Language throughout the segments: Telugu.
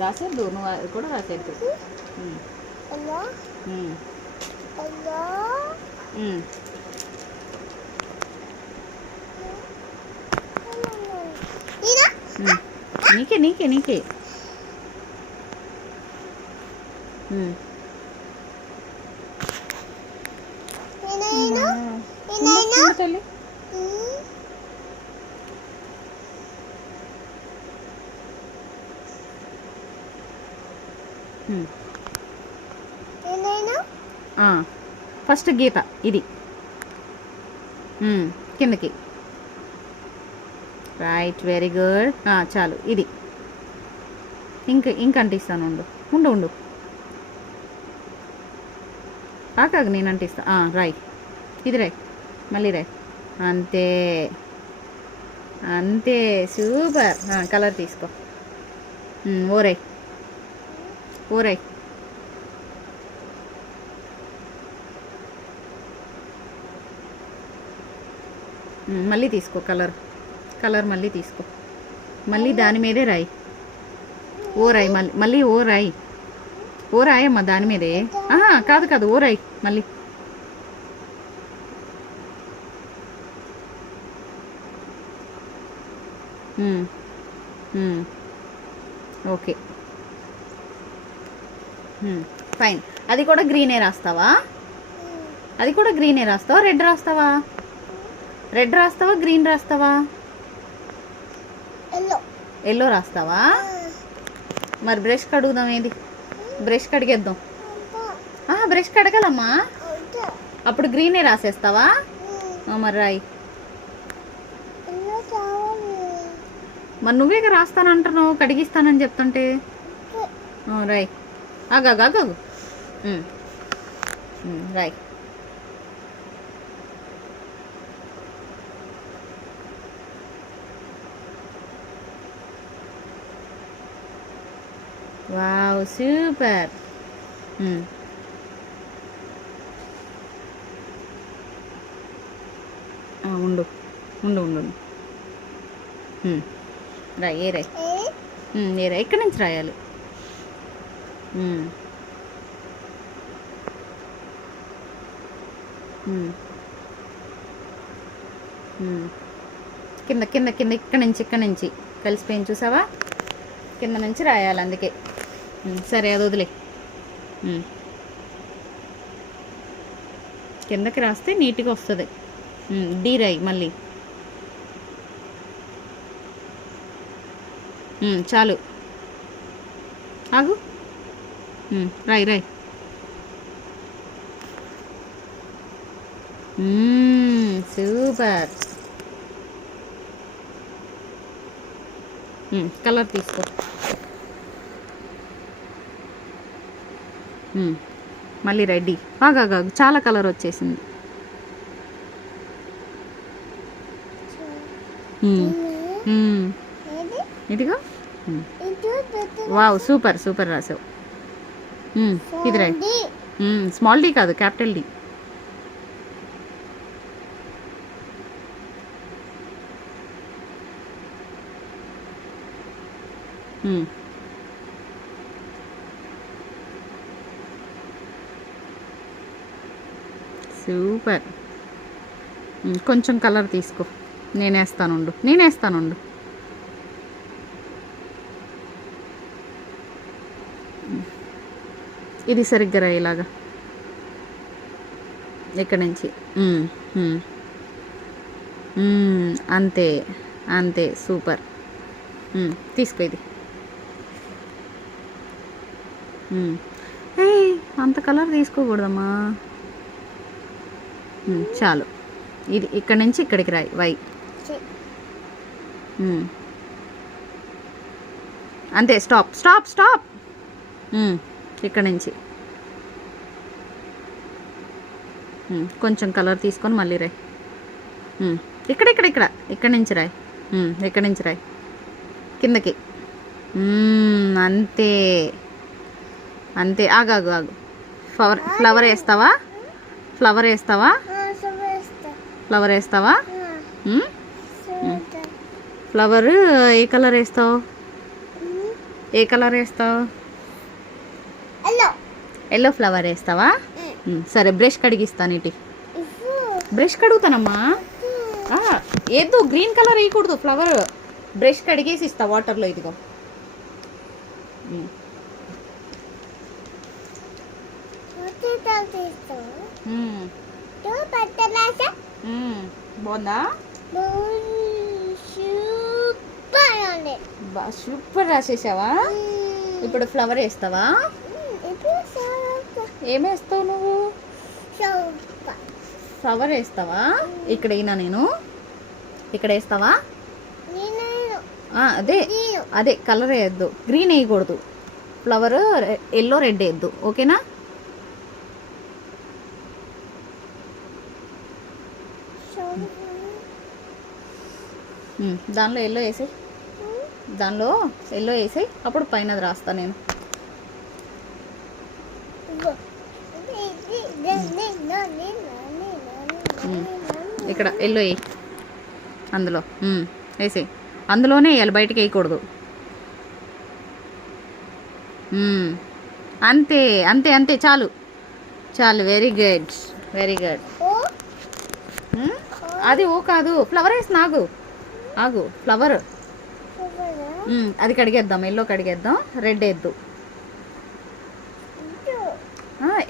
రాసేద్దు, నువ్వు అది కూడా రాసేద్దు. నీకే నీకే నీకే. తల్లి ఫస్ట్ గీత ఇది కిందకి. Right, very good. చాలు. ఇది ఇంక అంటిస్తాను. ఉండు ఉండు ఉండు కాకాక నేను అంటిస్తా. రాయ్, ఇది రాయ్, మళ్ళీ రాయ్. అంతే అంతే, సూపర్. కలర్ తీసుకో. ఓరై ఓరై. మళ్ళీ తీసుకో కలర్. కలర్ మళ్ళీ తీసుకో. మళ్ళీ దాని మీదే రాయి. ఓ రాయి, మళ్ళీ ఓ రాయి. ఓ రాయమ్మా దాని మీదే. కాదు కాదు, ఓ రాయి మళ్ళీ. Okay, fine. అది కూడా గ్రీనే రాస్తావా? అది కూడా గ్రీనే రాస్తావా? రెడ్ రాస్తావా? రెడ్ రాస్తావా? గ్రీన్ రాస్తావా? ఎల్లో రాస్తావా? మరి బ్రష్ కడుగుదాం. ఏది బ్రష్ కడిగేద్దాం. బ్రష్ కడగాలమ్మా. అప్పుడు గ్రీనే రాసేస్తావా? మరి రాయి. మరి నువ్వేగా రాస్తానంటున్నావు, కడిగిస్తానని చెప్తుంటే. రాయ్. ఆగాగు. రాయ్. Wow, super. ఉండు ఉండు ఉండు. రాయ్. ఏ రాయ్, ఏ రాయ్. ఇక్కడి నుంచి రాయాలి. కింద కింద కింద, ఇక్కడి నుంచి కలిసిపోయింది చూసావా? కింద నుంచి రాయాలి, అందుకే. సరే, అది వదిలే. కిందకి రాస్తే నీట్గా వస్తుంది. డీ రాయి మళ్ళీ. చాలు, ఆగు. రాయ్ రాయ్. సూపర్. కలర్ తీసుకో. మళ్ళీ రెడీ. ఆగాగా, చాలా కలర్ వచ్చేసింది. ఇదిగో. వావ్, సూపర్ సూపర్ రాసావు. ఇది రాయ్. స్మాల్ డి కాదు, క్యాపిటల్ డి. సూపర్. కొంచెం కలర్ తీసుకో. నేనేస్తానుండు. ఇది సరిగ్గా రా, ఇలాగా ఇక్కడ నుంచి. అంతే అంతే, సూపర్. తీసుకో ఇది. అంత కలర్ తీసుకోకూడదమ్మా. చాలు. ఇది ఇక్కడ నుంచి ఇక్కడికి రాయి. వై. అంతే. Stop stop stop. ఇక్కడ నుంచి కొంచెం కలర్ తీసుకొని మళ్ళీ రాయి. ఇక్కడ ఇక్కడ ఇక్కడ ఇక్కడ నుంచి రాయి. ఇక్కడ నుంచి రాయి కిందకి. అంతే అంతే. ఆగాగు ఆగు. ఫ్లవర్ వేస్తావా? ఫ్లవర్ వేస్తావా? ఫ్లవర్ వేస్తావా? ఫ్లవర్ ఏ కలర్ వేస్తావు? ఏ కలర్ వేస్తావు? ఎల్లో ఫ్లవర్ వేస్తావా? సరే బ్రష్ కడిగిస్తాను ఇటు. బ్రష్ కడుగుతానమ్మా. ఏదో గ్రీన్ కలర్ వేయకూడదు ఫ్లవర్. బ్రష్ కడిగేసి ఇస్తా వాటర్లో. ఇదిగో బాగుందా? సూపర్ రాసేసావా? ఇప్పుడు ఫ్లవర్ వేస్తావా? ఏమేస్తావు నువ్వు? ఫ్లవర్ వేస్తావా? ఇక్కడ అయినా నేను ఇక్కడ వేస్తావా? అదే అదే కలర్ వేయద్దు, గ్రీన్ వేయకూడదు. ఫ్లవర్ ఎల్లో రెడ్ వేయద్దు, ఓకేనా? దానిలో ఎల్లో వేసాయి, దానిలో ఎల్లో వేసాయి, అప్పుడు పైన రాస్తా నేను. ఇక్కడ ఎల్లో వేయి, అందులో వేసేయి. అందులోనే వేయాలి, బయటకు వేయకూడదు. అంతే అంతే అంతే, చాలు చాలు. Very good very good. అది ఓ కాదు, ఫ్లవర్ వేసి ఆగు ఆగు. ఫ్లవర్ అది కడిగేద్దాం, ఎల్లో కడిగేద్దాం, రెడ్ వేద్దు.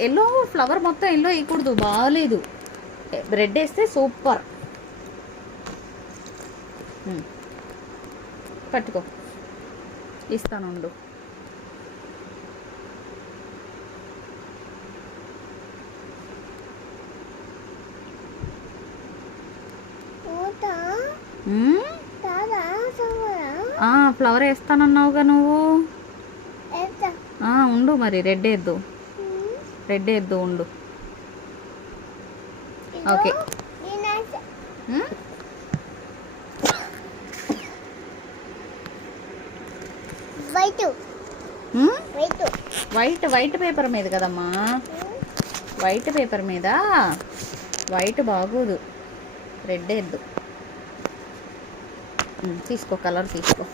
ఎల్లో ఫ్లవర్ మొత్తం ఎల్లో వేయకూడదు, బాగాలేదు. రెడ్ వేస్తే సూపర్. పట్టుకో, ఇస్తాను ఉండు. ఫ్లవర్ వేస్తానన్నావుగా నువ్వు. ఉండు మరి, రెడ్ వేద్దు, రెడ్ వేద్దు, ఉండు. ఓకే. వైట్ వైట్ పేపర్ మీద కదమ్మా, వైట్ పేపర్ మీద. వైట్ బాగోదు, రెడ్ వేద్దు. తీసుకో, కలర్ తీసుకో.